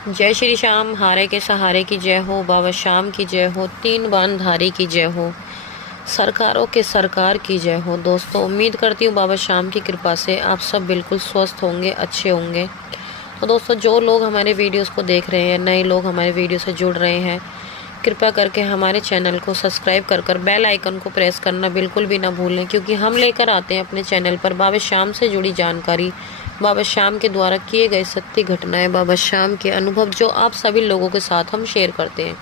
जय श्री श्याम, हारे के सहारे की जय हो, बाबा श्याम की जय हो, तीन बाण धारी की जय हो, सरकारों के सरकार की जय हो। दोस्तों, उम्मीद करती हूँ बाबा श्याम की कृपा से आप सब बिल्कुल स्वस्थ होंगे, अच्छे होंगे। तो दोस्तों, जो लोग हमारे वीडियोस को देख रहे हैं, नए लोग हमारे वीडियो से जुड़ रहे हैं, कृपया करके हमारे चैनल को सब्सक्राइब कर बेल आइकन को प्रेस करना बिल्कुल भी ना भूलें, क्योंकि हम लेकर आते हैं अपने चैनल पर बाबा श्याम से जुड़ी जानकारी, बाबा श्याम के द्वारा किए गए सत्य घटनाएं, बाबा श्याम के अनुभव जो आप सभी लोगों के साथ हम शेयर करते हैं।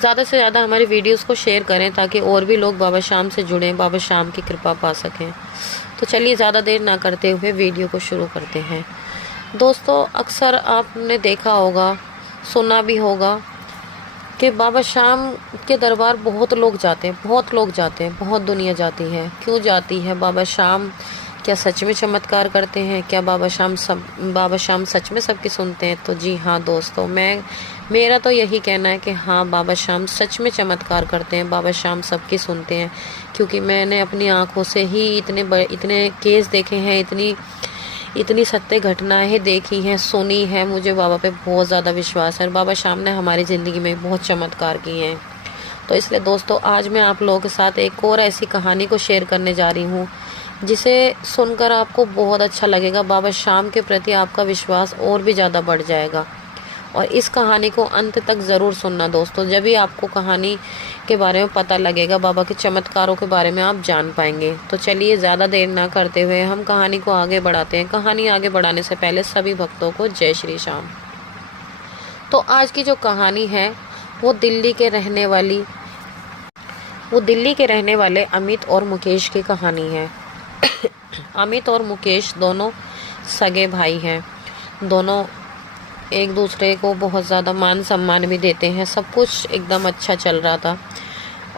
ज़्यादा से ज़्यादा हमारी वीडियोस को शेयर करें ताकि और भी लोग बाबा श्याम से जुड़ें, बाबा श्याम की कृपा पा सकें। तो चलिए ज़्यादा देर ना करते हुए वीडियो को शुरू करते हैं। दोस्तों, अक्सर आपने देखा होगा, सुना भी होगा कि बाबा श्याम के दरबार बहुत लोग जाते हैं, बहुत दुनिया जाती है। क्यों जाती है? बाबा श्याम क्या सच में चमत्कार करते हैं? क्या बाबा श्याम सच में सबकी सुनते हैं? तो जी हाँ दोस्तों, मेरा तो यही कहना है कि हाँ, बाबा श्याम सच में चमत्कार करते हैं, बाबा श्याम सबकी सुनते हैं। क्योंकि मैंने अपनी आंखों से ही इतने केस देखे हैं, इतनी सत्य घटनाएं देखी हैं, सुनी है। मुझे बाबा पे बहुत ज़्यादा विश्वास है और बाबा श्याम ने हमारी ज़िंदगी में बहुत चमत्कार किए हैं। तो इसलिए दोस्तों, आज मैं आप लोगों के साथ एक और ऐसी कहानी को शेयर करने जा रही हूँ जिसे सुनकर आपको बहुत अच्छा लगेगा। बाबा श्याम के प्रति आपका विश्वास और भी ज़्यादा बढ़ जाएगा। और इस कहानी को अंत तक ज़रूर सुनना दोस्तों, जब भी आपको कहानी के बारे में पता लगेगा, बाबा के चमत्कारों के बारे में आप जान पाएंगे। तो चलिए ज़्यादा देर ना करते हुए हम कहानी को आगे बढ़ाते हैं। कहानी आगे बढ़ाने से पहले सभी भक्तों को जय श्री श्याम। तो आज की जो कहानी है वो दिल्ली के रहने वाले अमित और मुकेश की कहानी है। अमित और मुकेश दोनों सगे भाई हैं। दोनों एक दूसरे को बहुत ज़्यादा मान सम्मान भी देते हैं। सब कुछ एकदम अच्छा चल रहा था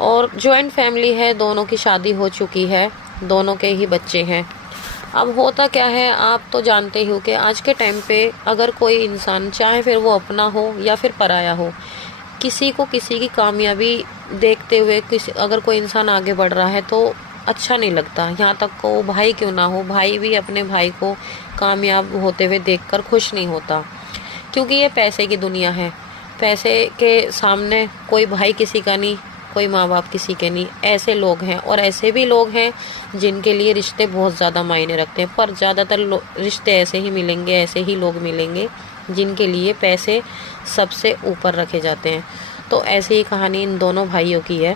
और जॉइंट फैमिली है। दोनों की शादी हो चुकी है, दोनों के ही बच्चे हैं। अब होता क्या है, आप तो जानते ही हो कि आज के टाइम पे अगर कोई इंसान, चाहे फिर वो अपना हो या फिर पराया हो, किसी को किसी की कामयाबी देखते हुए अगर कोई इंसान आगे बढ़ रहा है तो अच्छा नहीं लगता। यहाँ तक को भाई क्यों ना हो, भाई भी अपने भाई को कामयाब होते हुए देखकर खुश नहीं होता। क्योंकि ये पैसे की दुनिया है। पैसे के सामने कोई भाई किसी का नहीं, कोई माँ बाप किसी के नहीं। ऐसे लोग हैं और ऐसे भी लोग हैं जिनके लिए रिश्ते बहुत ज़्यादा मायने रखते हैं। पर ज़्यादातर रिश्ते ऐसे ही मिलेंगे, ऐसे ही लोग मिलेंगे जिनके लिए पैसे सबसे ऊपर रखे जाते हैं। तो ऐसी ही कहानी इन दोनों भाइयों की है।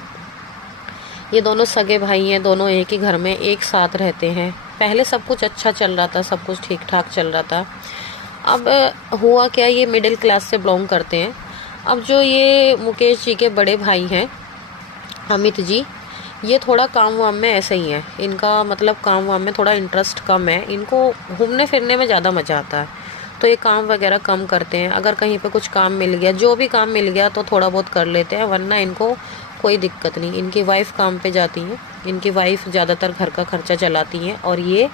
ये दोनों सगे भाई हैं, दोनों एक ही घर में एक साथ रहते हैं। पहले सब कुछ अच्छा चल रहा था, सब कुछ ठीक ठाक चल रहा था। अब हुआ क्या, ये मिडिल क्लास से बिलोंग करते हैं। अब जो ये मुकेश जी के बड़े भाई हैं अमित जी, ये थोड़ा काम वाम में ऐसे ही है। इनका मतलब काम वाम में थोड़ा इंटरेस्ट कम है। इनको घूमने फिरने में ज़्यादा मज़ा आता है, तो ये काम वगैरह कम करते हैं। अगर कहीं पे कुछ काम मिल गया, जो भी काम मिल गया तो थोड़ा बहुत कर लेते हैं, वरना इनको कोई दिक्कत नहीं। इनकी वाइफ काम पे जाती हैं, इनकी वाइफ ज़्यादातर घर का खर्चा चलाती हैं और ये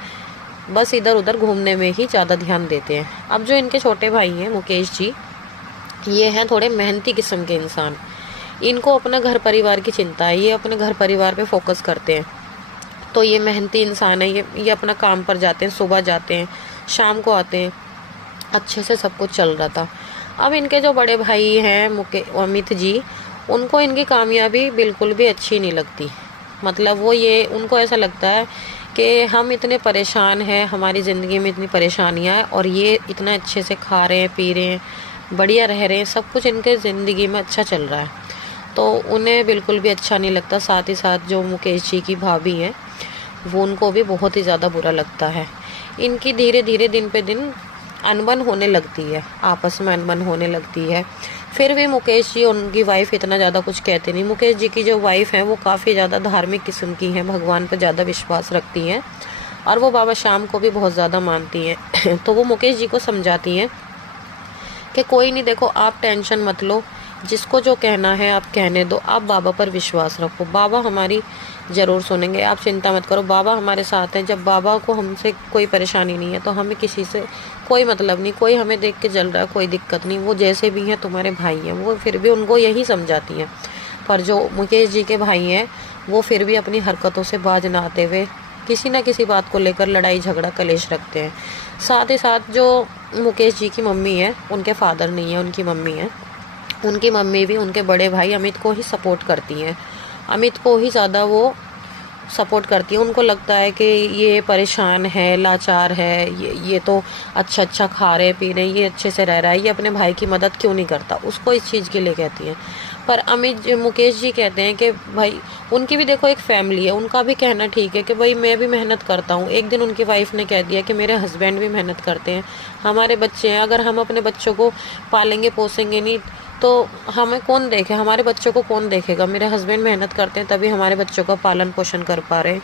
बस इधर उधर घूमने में ही ज़्यादा ध्यान देते हैं। अब जो इनके छोटे भाई हैं मुकेश जी, ये हैं थोड़े मेहनती किस्म के इंसान। इनको अपना घर परिवार की चिंता है, ये अपने घर परिवार पे फोकस करते हैं। तो ये मेहनती इंसान है। ये अपना काम पर जाते हैं, सुबह जाते हैं, शाम को आते हैं। अच्छे से सब कुछ चल रहा था। अब इनके जो बड़े भाई हैं अमित जी, उनको इनकी कामयाबी बिल्कुल भी अच्छी नहीं लगती। मतलब उनको ऐसा लगता है कि हम इतने परेशान हैं, हमारी ज़िंदगी में इतनी परेशानियां हैं और ये इतना अच्छे से खा रहे हैं, पी रहे हैं, बढ़िया रह रहे हैं, सब कुछ इनके ज़िंदगी में अच्छा चल रहा है। तो उन्हें बिल्कुल भी अच्छा नहीं लगता। साथ ही साथ जो मुकेश जी की भाभी हैं, वो उनको भी बहुत ही ज़्यादा बुरा लगता है। इनकी धीरे धीरे दिन पे दिन अनबन होने लगती है, आपस में अनबन होने लगती है। फिर भी मुकेश जी, उनकी वाइफ इतना ज़्यादा कुछ कहते नहीं। मुकेश जी की जो वाइफ है वो काफ़ी ज़्यादा धार्मिक किस्म की हैं, भगवान पर ज़्यादा विश्वास रखती हैं और वो बाबा श्याम को भी बहुत ज़्यादा मानती हैं। तो वो मुकेश जी को समझाती हैं कि कोई नहीं, देखो आप टेंशन मत लो, जिसको जो कहना है आप कहने दो, आप बाबा पर विश्वास रखो, बाबा हमारी ज़रूर सुनेंगे, आप चिंता मत करो, बाबा हमारे साथ हैं। जब बाबा को हमसे कोई परेशानी नहीं है तो हमें किसी से कोई मतलब नहीं, कोई हमें देख के जल रहा है, कोई दिक्कत नहीं। वो जैसे भी हैं तुम्हारे भाई हैं। वो फिर भी उनको यही समझाती हैं। पर जो मुकेश जी के भाई हैं वो फिर भी अपनी हरकतों से बाज ना आते हुए किसी न किसी बात को लेकर लड़ाई झगड़ा कलेश रखते हैं। साथ ही साथ जो मुकेश जी की मम्मी है, उनके फादर नहीं है, उनकी मम्मी है, उनकी मम्मी भी उनके बड़े भाई अमित को ही सपोर्ट करती हैं। अमित को ही ज़्यादा वो सपोर्ट करती है। उनको लगता है कि ये परेशान है, लाचार है, ये तो अच्छा खा रहे पी रहे, ये अच्छे से रह रहा है, ये अपने भाई की मदद क्यों नहीं करता, उसको इस चीज़ के लिए कहती हैं। पर मुकेश जी कहते हैं कि भाई उनकी भी देखो एक फैमिली है, उनका भी कहना ठीक है कि भाई मैं भी मेहनत करता हूँ। एक दिन उनकी वाइफ ने कह दिया कि मेरे हस्बैंड भी मेहनत करते हैं, हमारे बच्चे हैं, अगर हम अपने बच्चों को पालेंगे पोसेंगे नहीं तो हमें कौन देखे, हमारे बच्चों को कौन देखेगा। मेरे हस्बैंड मेहनत करते हैं तभी हमारे बच्चों का पालन पोषण कर पा रहे हैं।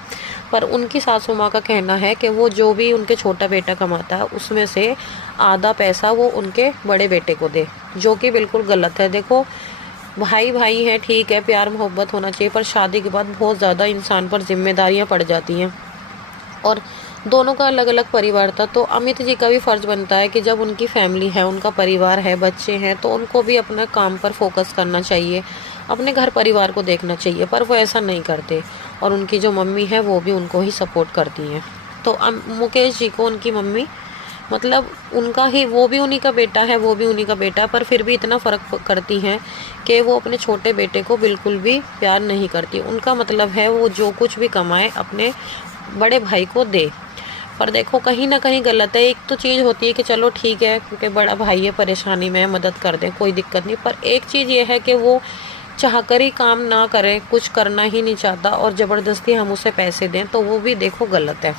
पर उनकी सासू माँ का कहना है कि वो जो भी उनके छोटा बेटा कमाता है उसमें से आधा पैसा वो उनके बड़े बेटे को दे, जो कि बिल्कुल गलत है। देखो भाई भाई हैं, ठीक है, प्यार मोहब्बत होना चाहिए, पर शादी के बाद बहुत ज़्यादा इंसान पर जिम्मेदारियाँ पड़ जाती हैं और दोनों का अलग अलग परिवार था। तो अमित जी का भी फ़र्ज़ बनता है कि जब उनकी फैमिली है, उनका परिवार है, बच्चे हैं, तो उनको भी अपना काम पर फोकस करना चाहिए, अपने घर परिवार को देखना चाहिए। पर वो ऐसा नहीं करते और उनकी जो मम्मी है वो भी उनको ही सपोर्ट करती हैं। तो मुकेश जी को उनकी मम्मी मतलब उनका ही, वो भी उन्हीं का बेटा है, वो भी उन्हीं का बेटा, पर फिर भी इतना फ़र्क करती हैं कि वो अपने छोटे बेटे को बिल्कुल भी प्यार नहीं करती। उनका मतलब है वो जो कुछ भी कमाए अपने बड़े भाई को दे। पर देखो कहीं ना कहीं गलत है। एक तो चीज़ होती है कि चलो ठीक है क्योंकि बड़ा भाई है, परेशानी में मदद कर दें, कोई दिक्कत नहीं, पर एक चीज़ ये है कि वो चाहकर ही काम ना करे, कुछ करना ही नहीं चाहता और ज़बरदस्ती हम उसे पैसे दें तो वो भी देखो गलत है।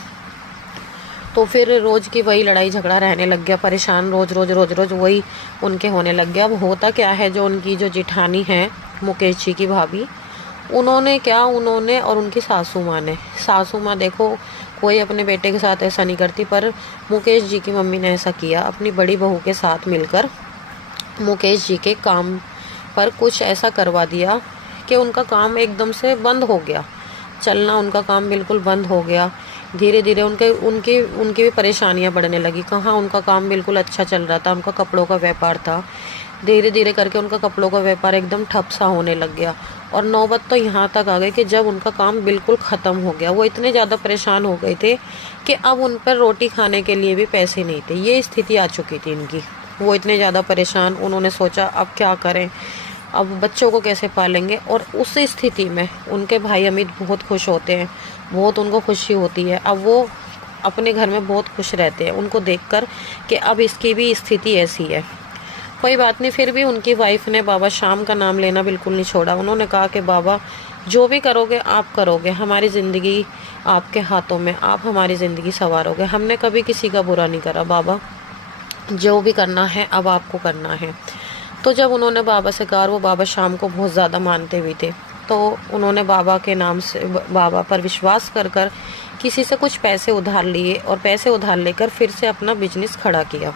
तो फिर रोज़ की वही लड़ाई झगड़ा रहने लग गया, परेशान रोज़ रोज़ वही उनके होने लग गया। अब होता क्या है, जो उनकी जो जिठानी है मुकेश जी की भाभी, उन्होंने और उनकी सासू माँ देखो कोई अपने बेटे के साथ ऐसा नहीं करती, पर मुकेश जी की मम्मी ने ऐसा किया। अपनी बड़ी बहू के साथ मिलकर मुकेश जी के काम पर कुछ ऐसा करवा दिया कि उनका काम एकदम से बंद हो गया, चलना उनका काम बिल्कुल बंद हो गया। धीरे धीरे उनकी भी परेशानियां बढ़ने लगी। कहाँ उनका काम बिल्कुल अच्छा चल रहा था, उनका कपड़ों का व्यापार था, धीरे धीरे करके उनका कपड़ों का व्यापार एकदम ठप सा होने लग गया और नौबत तो यहाँ तक आ गई कि जब उनका काम बिल्कुल ख़त्म हो गया, वो इतने ज़्यादा परेशान हो गए थे कि अब उन पर रोटी खाने के लिए भी पैसे नहीं थे। ये स्थिति आ चुकी थी इनकी। वो इतने ज़्यादा परेशान, उन्होंने सोचा अब क्या करें, अब बच्चों को कैसे पालेंगे। और उस स्थिति में उनके भाई अमित बहुत खुश होते हैं, बहुत उनको खुशी होती है। अब वो अपने घर में बहुत खुश रहते हैं उनको देखकर कि अब इसकी भी स्थिति ऐसी है। कोई बात नहीं, फिर भी उनकी वाइफ ने बाबा श्याम का नाम लेना बिल्कुल नहीं छोड़ा। उन्होंने कहा कि बाबा जो भी करोगे आप करोगे, हमारी ज़िंदगी आपके हाथों में, आप हमारी ज़िंदगी संवारोगे, हमने कभी किसी का बुरा नहीं करा बाबा, जो भी करना है अब आपको करना है। तो जब उन्होंने बाबा से कहा, वो बाबा श्याम को बहुत ज़्यादा मानते भी थे, तो उन्होंने बाबा के नाम से, बाबा पर विश्वास कर किसी से कुछ पैसे उधार लिए और पैसे उधार लेकर फिर से अपना बिजनेस खड़ा किया,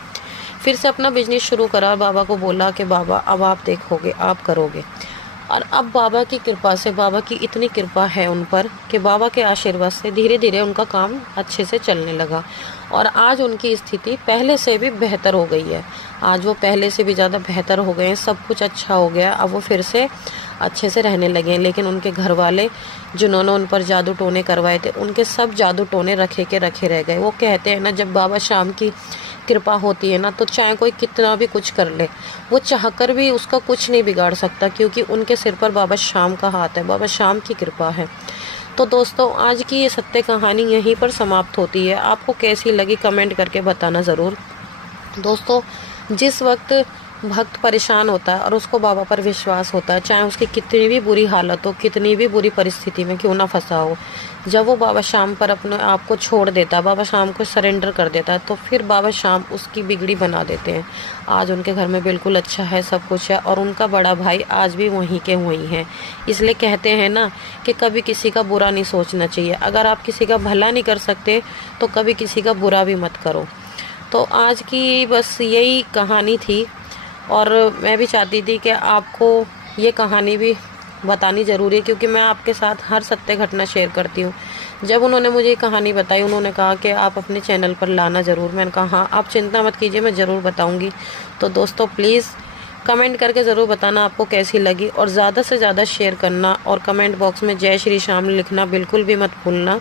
फिर से अपना बिजनेस शुरू करा। बाबा को बोला कि बाबा अब आप देखोगे, आप करोगे। और अब बाबा की कृपा से, बाबा की इतनी कृपा है उन पर कि बाबा के आशीर्वाद से धीरे धीरे उनका काम अच्छे से चलने लगा और आज उनकी स्थिति पहले से भी बेहतर हो गई है। आज वो पहले से भी ज़्यादा बेहतर हो गए हैं, सब कुछ अच्छा हो गया। अब वो फिर से अच्छे से रहने लगे हैं। लेकिन उनके घर वाले जिन्होंने उन पर जादू टोने करवाए थे, उनके सब जादू टोने रखे रह गए। वो कहते हैं ना, जब बाबा श्याम की कृपा होती है ना, तो चाहे कोई कितना भी कुछ कर ले, वो चाहकर भी उसका कुछ नहीं बिगाड़ सकता, क्योंकि उनके सिर पर बाबा श्याम का हाथ है, बाबा श्याम की कृपा है। तो दोस्तों आज की ये सत्य कहानी यहीं पर समाप्त होती है। आपको कैसी लगी कमेंट करके बताना ज़रूर। दोस्तों जिस वक्त भक्त परेशान होता है और उसको बाबा पर विश्वास होता है, चाहे उसकी कितनी भी बुरी हालत हो, कितनी भी बुरी परिस्थिति में क्यों ना फंसा हो, जब वो बाबा श्याम पर अपने आप को छोड़ देता है, बाबा श्याम को सरेंडर कर देता है, तो फिर बाबा श्याम उसकी बिगड़ी बना देते हैं। आज उनके घर में बिल्कुल अच्छा है, सब कुछ है और उनका बड़ा भाई आज भी वहीं के वहीं है। इसलिए कहते हैं ना कि कभी किसी का बुरा नहीं सोचना चाहिए। अगर आप किसी का भला नहीं कर सकते तो कभी किसी का बुरा भी मत करो। तो आज की बस यही कहानी थी और मैं भी चाहती थी कि आपको ये कहानी भी बतानी ज़रूरी है, क्योंकि मैं आपके साथ हर सत्य घटना शेयर करती हूँ। जब उन्होंने मुझे ये कहानी बताई, उन्होंने कहा कि आप अपने चैनल पर लाना ज़रूर। मैंने कहा हाँ, आप चिंता मत कीजिए, मैं ज़रूर बताऊँगी। तो दोस्तों प्लीज़ कमेंट करके ज़रूर बताना आपको कैसी लगी और ज़्यादा से ज़्यादा शेयर करना और कमेंट बॉक्स में जय श्री श्याम लिखना बिल्कुल भी मत भूलना।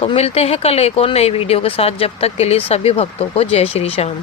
तो मिलते हैं कल एक और नई वीडियो के साथ। जब तक के लिए सभी भक्तों को जय श्री श्याम।